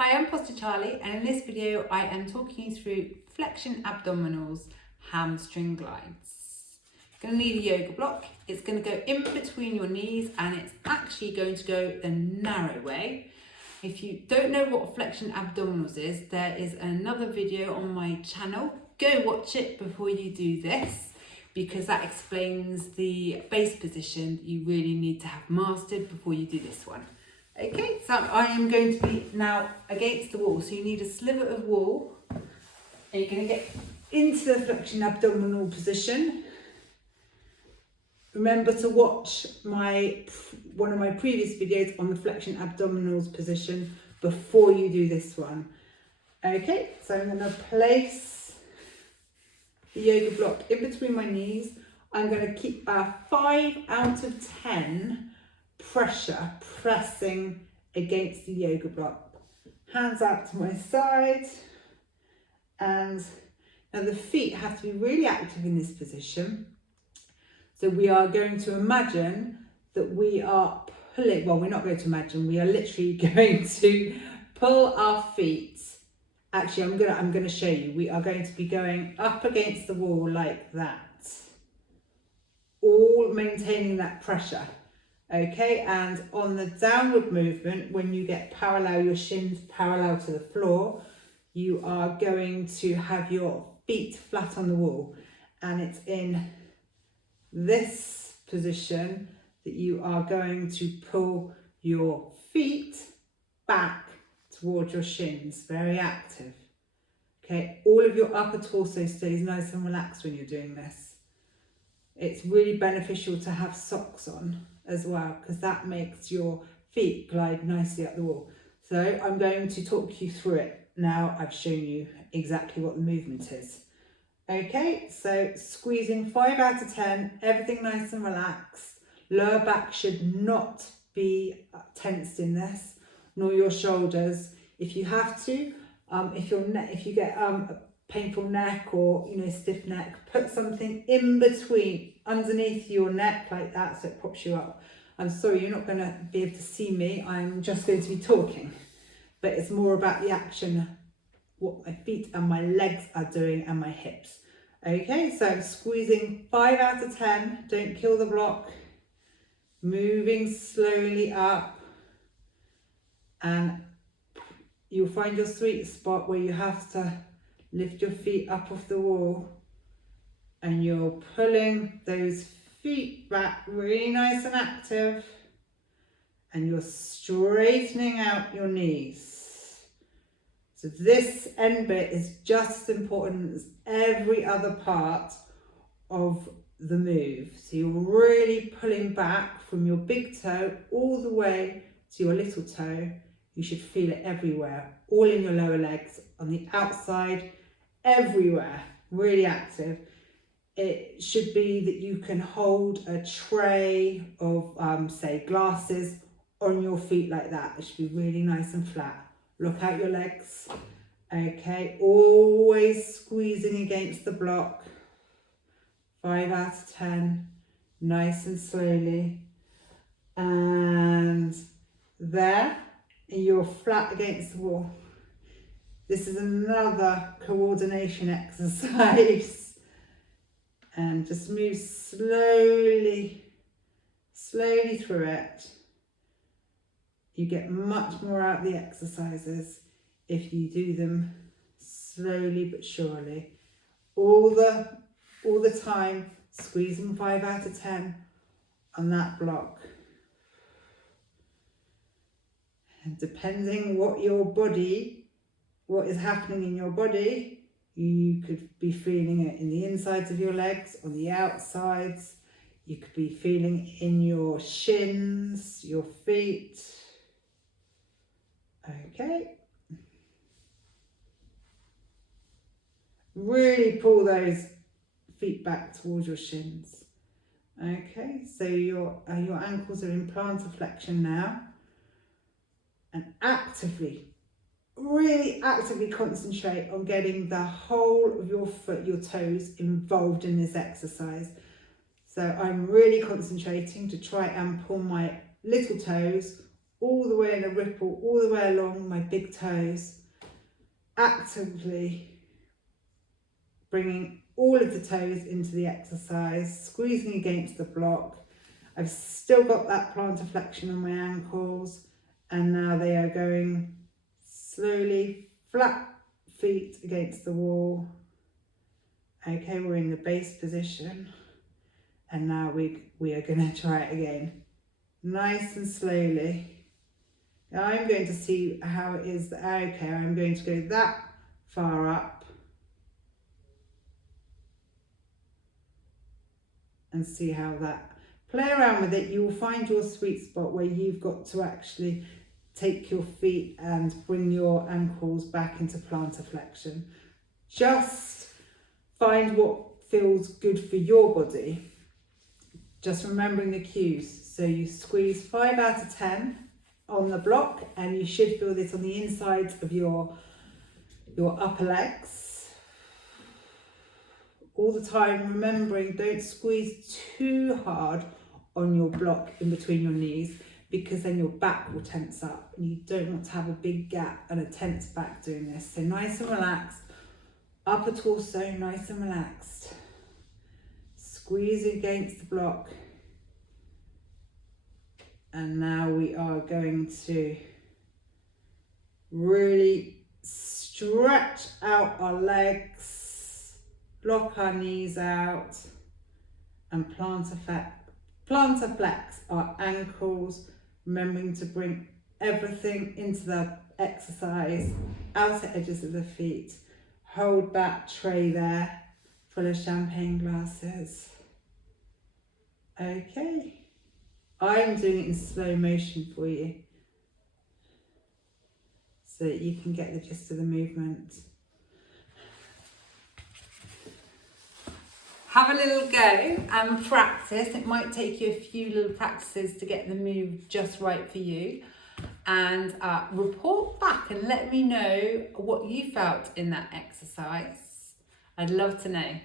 Hi, I'm Posture Charlie, and in this video I am talking you through Flexion Abdominals hamstring glides. You're going to need a yoga block. It's going to go in between your knees and it's actually going to go the narrow way. If you don't know what Flexion Abdominals is, there is another video on my channel. Go watch it before you do this, because that explains the base position you really need to have mastered before you do this one. Okay, so I am going to be now against the wall. So you need a sliver of wall. And you're going to get into the flexion abdominal position. Remember to watch one of my previous videos on the flexion abdominals position before you do this one. Okay, so I'm going to place the yoga block in between my knees. I'm going to keep a 5 out of 10 pressing against the yoga block. Hands out to my side, and now the feet have to be really active in this position. So we are going to imagine that we are pulling, well, we're not going to imagine, we are literally going to pull our feet. Actually, I'm going to show you. We are going to be going up against the wall like that, all maintaining that pressure. Okay, and on the downward movement, when you get parallel, your shins parallel to the floor, you are going to have your feet flat on the wall. And it's in this position that you are going to pull your feet back towards your shins, very active. Okay, all of your upper torso stays nice and relaxed when you're doing this. It's really beneficial to have socks on as well, because that makes your feet glide nicely up the wall. So I'm going to talk you through it now. I've shown you exactly what the movement is. Okay, so squeezing 5 out of 10, everything nice and relaxed. Lower back should not be tensed in this, nor your shoulders. If you have to, if you get a painful neck or stiff neck, put something in between, underneath your neck like that, so it props you up. I'm sorry, you're not going to be able to see me. I'm just going to be talking, but it's more about the action, what my feet and my legs are doing, and my hips. Okay, so I'm squeezing 5 out of 10. Don't kill the block. Moving slowly up, and you'll find your sweet spot where you have to lift your feet up off the wall, and you're pulling those feet back really nice and active, and you're straightening out your knees. So this end bit is just as important as every other part of the move. So you're really pulling back from your big toe all the way to your little toe. You should feel it everywhere, all in your lower legs, on the outside, everywhere, really active. It should be that you can hold a tray of, say, glasses on your feet like that. It should be really nice and flat. Look out your legs. Okay, always squeezing against the block. 5 out of 10, nice and slowly. And there, you're flat against the wall. This is another coordination exercise. And just move slowly through it. You get much more out of the exercises if you do them slowly but surely. All the time, squeezing 5 out of 10 on that block. And depending what is happening in your body, you could be feeling it in the insides of your legs, on the outsides. You could be feeling in your shins, your feet. Okay. Really pull those feet back towards your shins. Okay, so your ankles are in plantar flexion now. And really actively concentrate on getting the whole of your foot, your toes, involved in this exercise. So I'm really concentrating to try and pull my little toes all the way in a ripple, all the way along my big toes, actively bringing all of the toes into the exercise, squeezing against the block. I've still got that plantar flexion on my ankles, and now they are going slowly, flat feet against the wall. Okay, we're in the base position, and now we are going to try it again, nice and slowly. Now I'm going to see how it is. Okay, I'm going to go that far up and see how that, play around with it. You will find your sweet spot where you've got to actually take your feet and bring your ankles back into plantar flexion. Just find what feels good for your body. Just remembering the cues. So you squeeze 5 out of 10 on the block, and you should feel this on the insides of your upper legs. All the time, remembering, don't squeeze too hard on your block in between your knees, because then your back will tense up, and you don't want to have a big gap and a tense back doing this. So nice and relaxed, upper torso nice and relaxed, squeeze against the block. And now we are going to really stretch out our legs, block our knees out, and plantar flex our ankles, remembering to bring everything into the exercise, outer edges of the feet. Hold that tray there full of champagne glasses. Okay, I'm doing it in slow motion for you so that you can get the gist of the movement. Have a little go and practice. It might take you a few little practices to get the move just right for you. And report back and let me know what you felt in that exercise. I'd love to know.